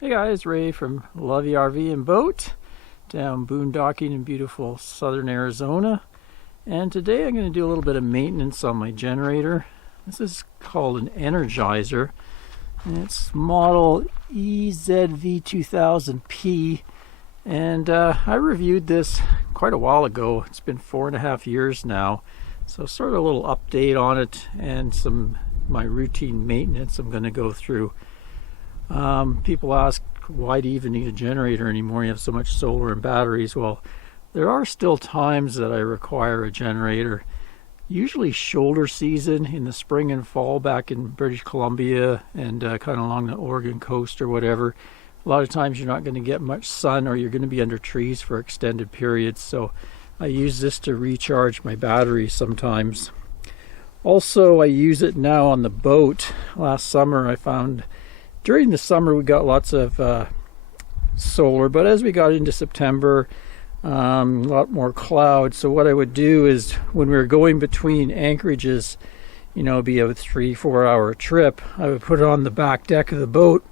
Hey guys, Ray from Lovey RV and Boat down boondocking in beautiful southern Arizona. And today I'm going to do a little bit of maintenance on my generator. This is called an Energizer, and it's model EZV2000P. And I reviewed this quite a while ago. It's been 4.5 years now. So sort of a little update on it and some my routine maintenance I'm going to go through. People ask, why do you even need a generator anymore? You have so much solar and batteries. Well, there are still times that I require a generator. Usually shoulder season in the spring and fall back in British Columbia and kind of along the Oregon coast or whatever. A lot of times you're not going to get much sun, or you're going to be under trees for extended periods. So I use this to recharge my battery sometimes. Also, I use it now on the boat. Last summer I found during the summer we got lots of solar, but as we got into September, a lot more clouds. So what I would do is when we were going between anchorages, you know, be a 3-4 hour trip, I would put it on the back deck of the boat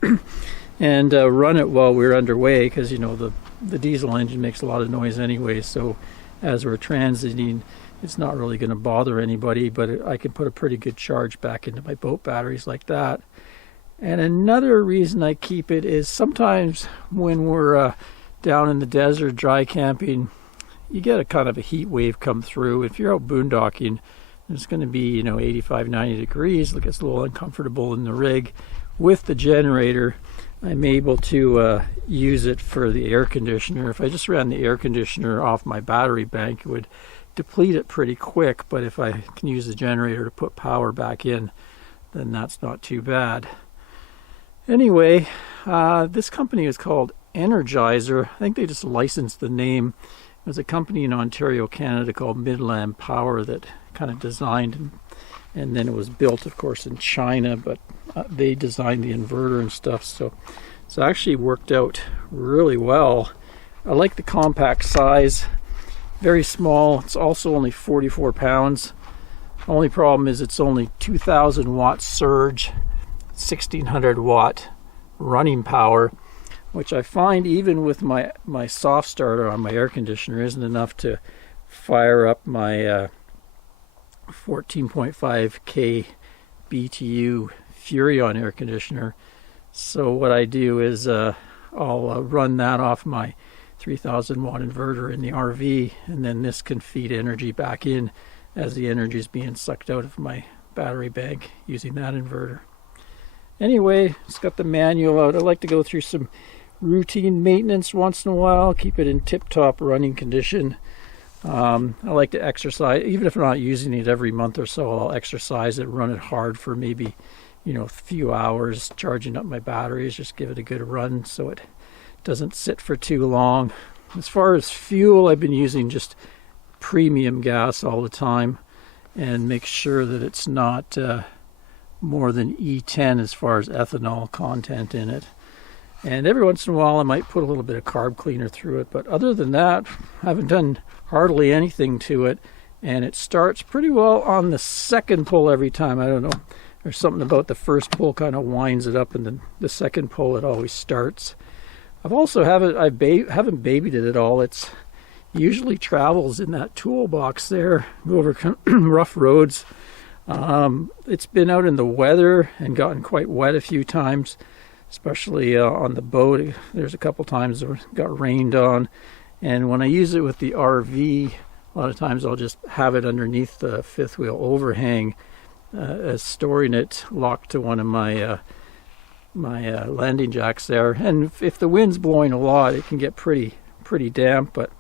and run it while we were underway, because you know the diesel engine makes a lot of noise anyway. So as we're transiting, it's not really going to bother anybody, but I can put a pretty good charge back into my boat batteries like that. And another reason I keep it is sometimes when we're down in the desert dry camping, you get a kind of a heat wave come through. If you're out boondocking, it's going to be 85-90 degrees. It gets a little uncomfortable in the rig. With the generator, I'm able to use it for the air conditioner. If I just ran the air conditioner off my battery bank, it would deplete it pretty quick. But if I can use the generator to put power back in, then that's not too bad. Anyway, this company is called Energizer. I think they just licensed the name. There's a company in Ontario, Canada called Midland Power that kind of designed, and then it was built, of course, in China, but they designed the inverter and stuff. So it's actually worked out really well. I like the compact size, very small. It's also only 44 pounds. The only problem is it's only 2,000 watt surge, 1600 watt running power, which I find even with my soft starter on my air conditioner isn't enough to fire up my 14.5K BTU Furrion air conditioner. So what I do is I'll run that off my 3000 watt inverter in the RV, and then this can feed energy back in as the energy is being sucked out of my battery bank using that inverter. Anyway, it's got the manual out. I like to go through some routine maintenance once in a while, keep it in tip-top running condition. I like to exercise, even if I'm not using it every month or so, I'll exercise it, run it hard for maybe, a few hours, charging up my batteries, just give it a good run so it doesn't sit for too long. As far as fuel, I've been using just premium gas all the time, and make sure that it's not more than E10 as far as ethanol content in it. And every once in a while I might put a little bit of carb cleaner through it, but other than that, I haven't done hardly anything to it, and it starts pretty well on the second pull every time. I don't know, there's something about the first pull kind of winds it up, and then the second pull it always starts. I've also haven't babied it at all. It's usually travels in that toolbox there, go over rough roads. It's been out in the weather and gotten quite wet a few times, especially on the boat. There's a couple times it got rained on, and when I use it with the RV, a lot of times I'll just have it underneath the fifth wheel overhang, as storing it locked to one of my landing jacks there. And if the wind's blowing a lot, it can get pretty damp, but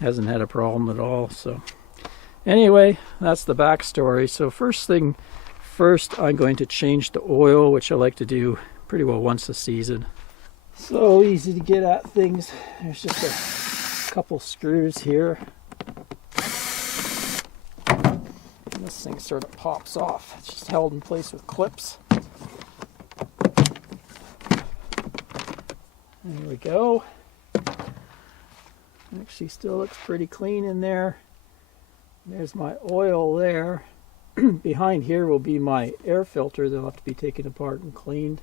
hasn't had a problem at all. So anyway, that's the backstory. So first, I'm going to change the oil, which I like to do pretty well once a season. So easy to get at things. There's just a couple screws here. And this thing sort of pops off. It's just held in place with clips. There we go. Actually still looks pretty clean in there. There's my oil there. Behind here will be my air filter that'll have to be taken apart and cleaned.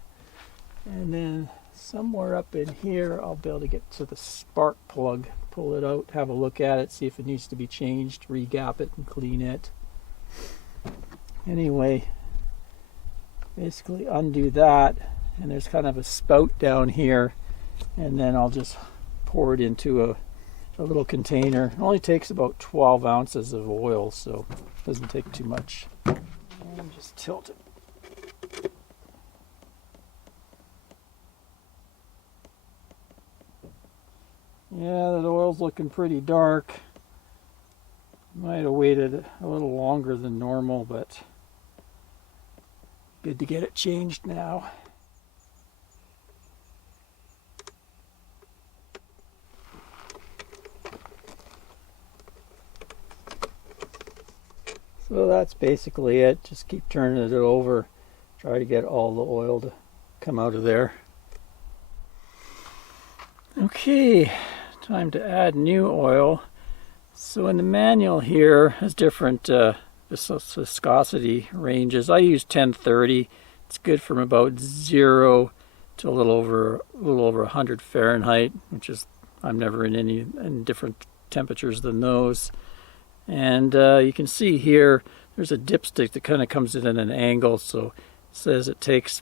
And then somewhere up in here I'll be able to get to the spark plug, pull it out, have a look at it, see if it needs to be changed, re-gap it and clean it. Anyway, basically undo that, and there's kind of a spout down here, and then I'll just pour it into a little container. It only takes about 12 ounces of oil, so it doesn't take too much. And just tilt it. Yeah, that oil's looking pretty dark. Might have waited a little longer than normal, but good to get it changed now. So that's basically it. Just keep turning it over. Try to get all the oil to come out of there. Okay, time to add new oil. So in the manual here has different viscosity ranges. I use 1030. It's good from about 0 to a little over 100 Fahrenheit, which is, I'm never in different temperatures than those. And you can see here there's a dipstick that kind of comes in at an angle, so it says it takes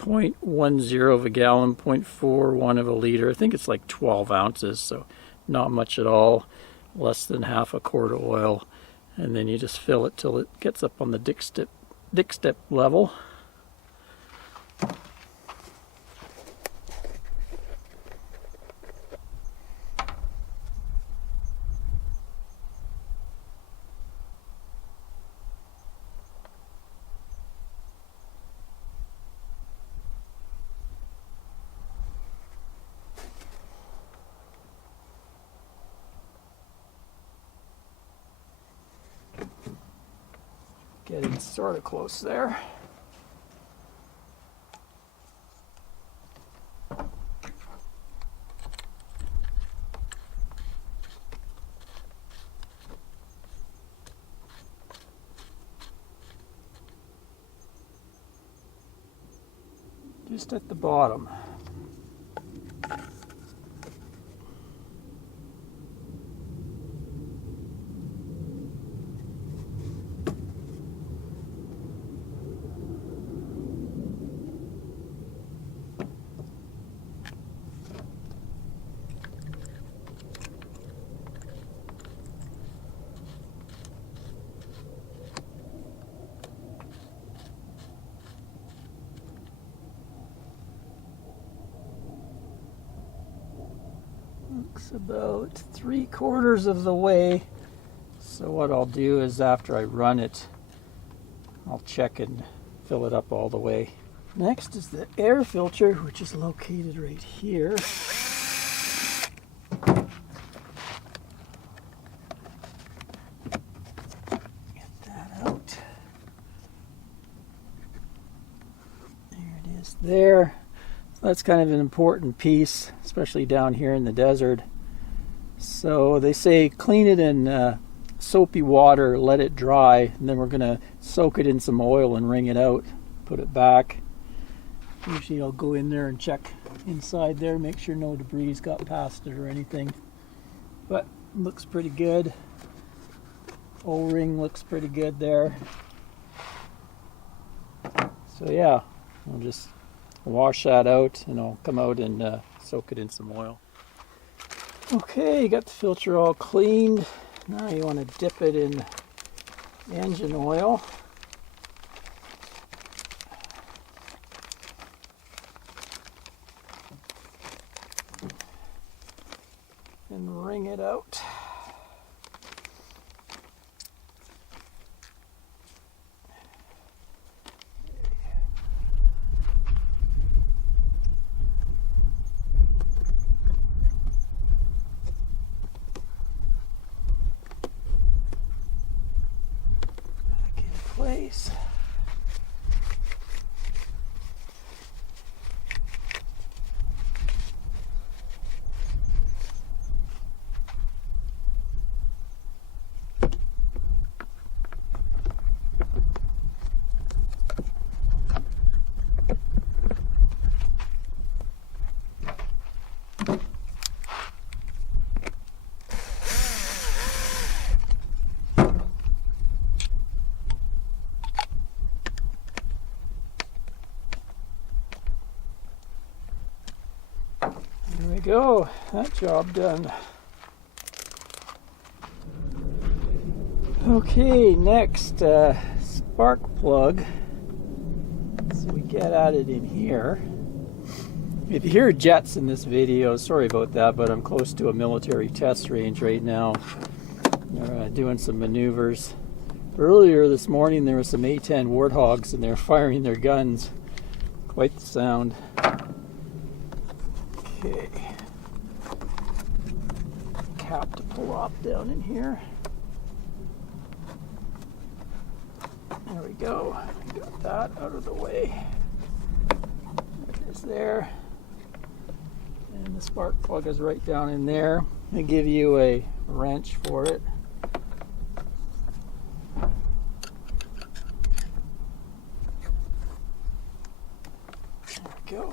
0.10 of a gallon, 0.41 of a liter. I think it's like 12 ounces, so not much at all, less than half a quart of oil. And then you just fill it till it gets up on the dick step level. Getting sort of close there. Just at the bottom. Looks about 3/4 of the way. So what I'll do is after I run it, I'll check and fill it up all the way. Next is the air filter, which is located right here. Get that out. There it is there. So that's kind of an important piece, especially down here in the desert. So they say clean it in soapy water, let it dry, and then we're going to soak it in some oil and wring it out, put it back. Usually I'll go in there and check inside there, make sure no debris got past it or anything. But it looks pretty good. O-ring looks pretty good there. So yeah, I'll just wash that out and I'll come out and soak it in some oil. Okay, you got the filter all cleaned. Now you want to dip it in engine oil. And wring it out. Back in place. There we go, that job done. Okay, next, spark plug. So we get at it in here. If you hear jets in this video, sorry about that, but I'm close to a military test range right now. They're doing some maneuvers. Earlier this morning there were some A-10 Warthogs and they're firing their guns. Quite the sound. Okay. Cap to pull off down in here. There we go. Got that out of the way. It is there. And the spark plug is right down in there. They give you a wrench for it. There we go.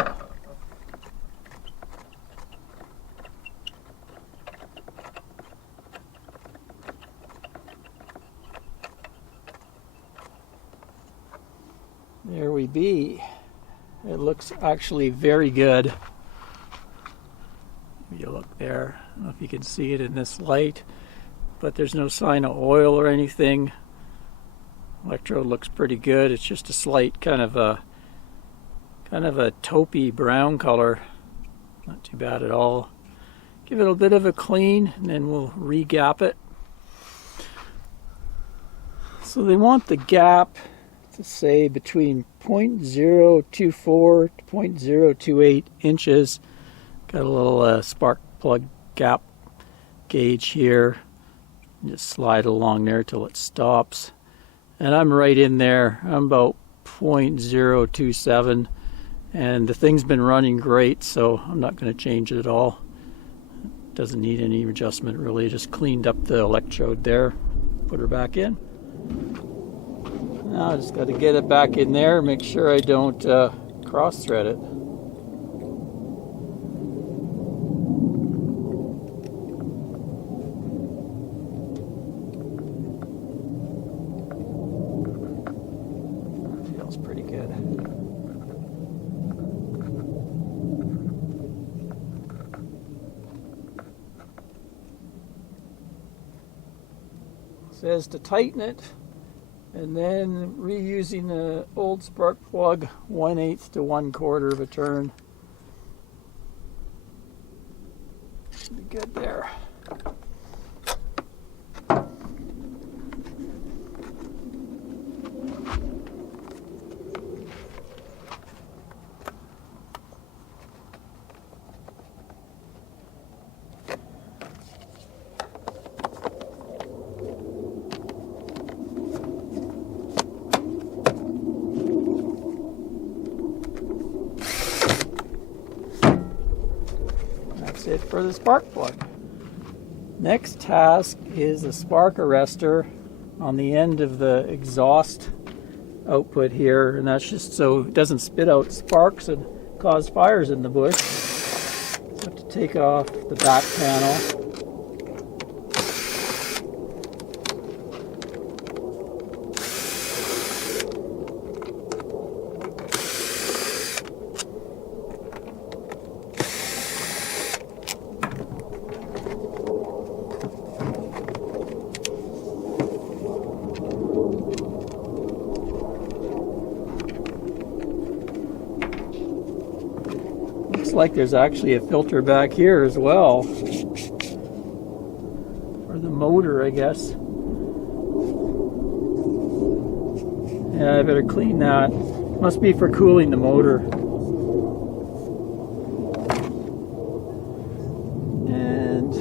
There we be. It looks actually very good. If you look there, I don't know if you can see it in this light, but there's no sign of oil or anything. Electrode looks pretty good. It's just a slight kind of a taupey brown color. Not too bad at all. Give it a bit of a clean and then we'll re-gap it. So they want the gap to say between 0.024 to 0.028 inches. Got a little spark plug gap gauge here. Just slide along there till it stops. And I'm right in there. I'm about 0.027. And the thing's been running great, so I'm not going to change it at all. Doesn't need any adjustment really. Just cleaned up the electrode there. Put her back in. Now I just got to get it back in there, make sure I don't cross thread it. Feels pretty good. It says to tighten it. And then reusing the old spark plug 1/8 to 1/4 of a turn. Should be good there. That's it for the spark plug. Next task is a spark arrestor on the end of the exhaust output here, and that's just so it doesn't spit out sparks and cause fires in the bush. So I have to take off the back panel. Like there's actually a filter back here as well, or the motor, I guess. Yeah, I better clean that. Must be for cooling the motor. And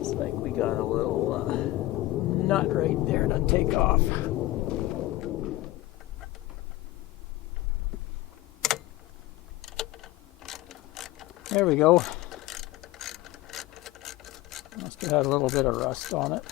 it's like we got a little nut right there to take off. There we go. Must have had a little bit of rust on it.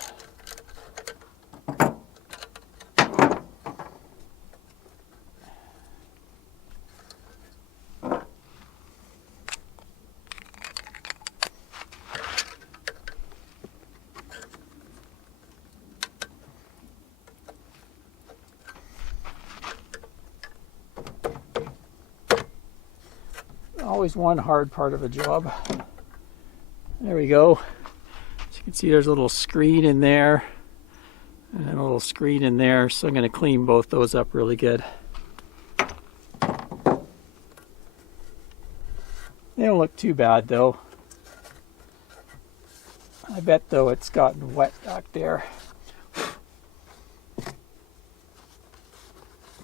always one hard part of a job. There we go. As you can see, there's a little screen in there and a little screen in there, so I'm going to clean both those up really good. They don't look too bad though. I bet though it's gotten wet back there.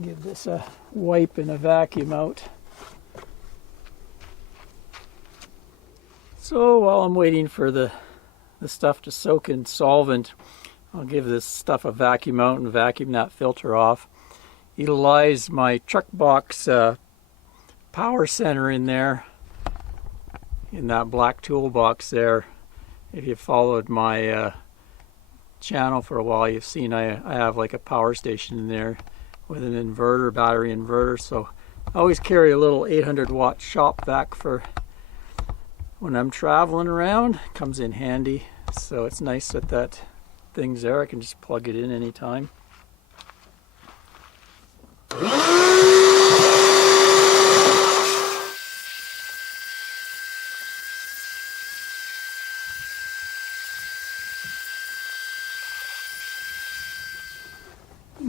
Give this a wipe and a vacuum out. So while I'm waiting for the stuff to soak in solvent, I'll give this stuff a vacuum out and vacuum that filter off. Utilize my truck box power center in there, in that black toolbox there. If you followed my channel for a while, you've seen I have like a power station in there with an inverter, battery inverter. So I always carry a little 800 watt shop vac for when I'm traveling around. It comes in handy. So it's nice that thing's there. I can just plug it in anytime.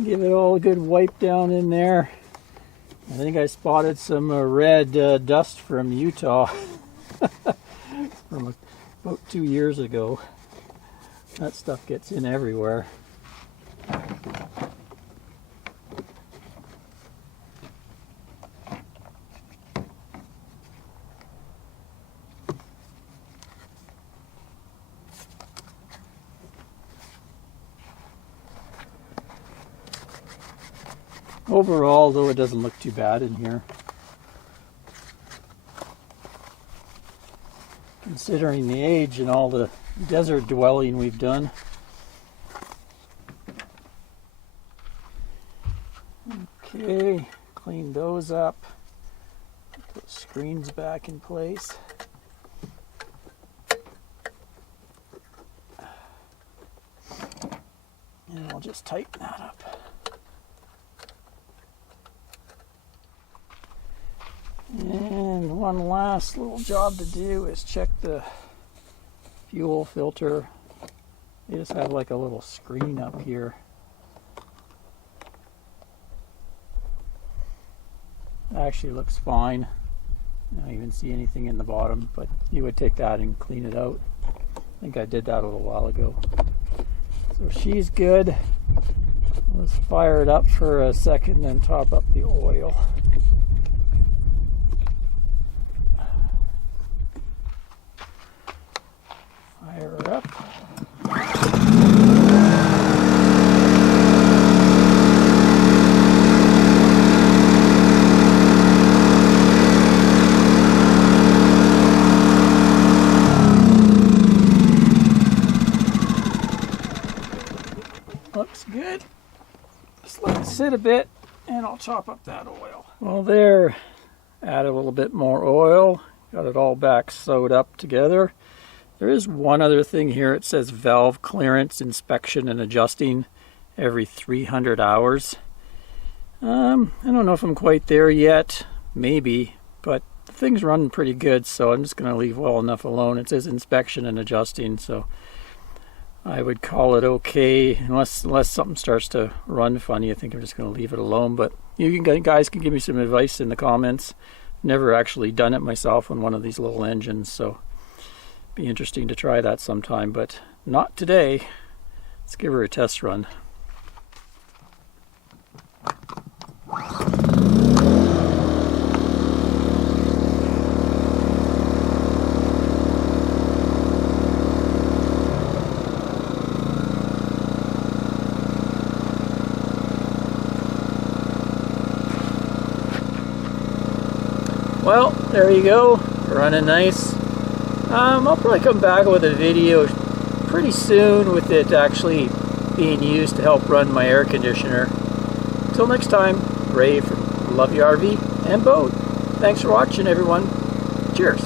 Give it all a good wipe down in there. I think I spotted some red dust from Utah from about 2 years ago. That stuff gets in everywhere. Overall, though, it doesn't look too bad in here. Considering the age and all the desert dwelling we've done. Okay, clean those up. Put those screens back in place. And I'll just tighten that up. And one last little job to do is check the fuel filter. They just have like a little screen up here. It actually looks fine. I don't even see anything in the bottom, but you would take that and clean it out. I think I did that a little while ago. So she's good. Let's fire it up for a second and top up the oil. Fire her up. Looks good. Just let it sit a bit and I'll top up that oil. Well, there, add a little bit more oil. Got it all back sewed up together. There is one other thing here. It says valve clearance inspection and adjusting every 300 hours. I don't know if I'm quite there yet, maybe, but the thing's running pretty good, so I'm just going to leave well enough alone. It says inspection and adjusting, so I would call it okay, unless something starts to run funny. I think I'm just going to leave it alone, but you guys can give me some advice in the comments. Never actually done it myself on one of these little engines, so be interesting to try that sometime, but not today. Let's give her a test run. Well, there you go, running nice. I'll probably come back with a video pretty soon with it actually being used to help run my air conditioner. Until next time, Ray from Love Your RV and Boat. Thanks for watching, everyone. Cheers.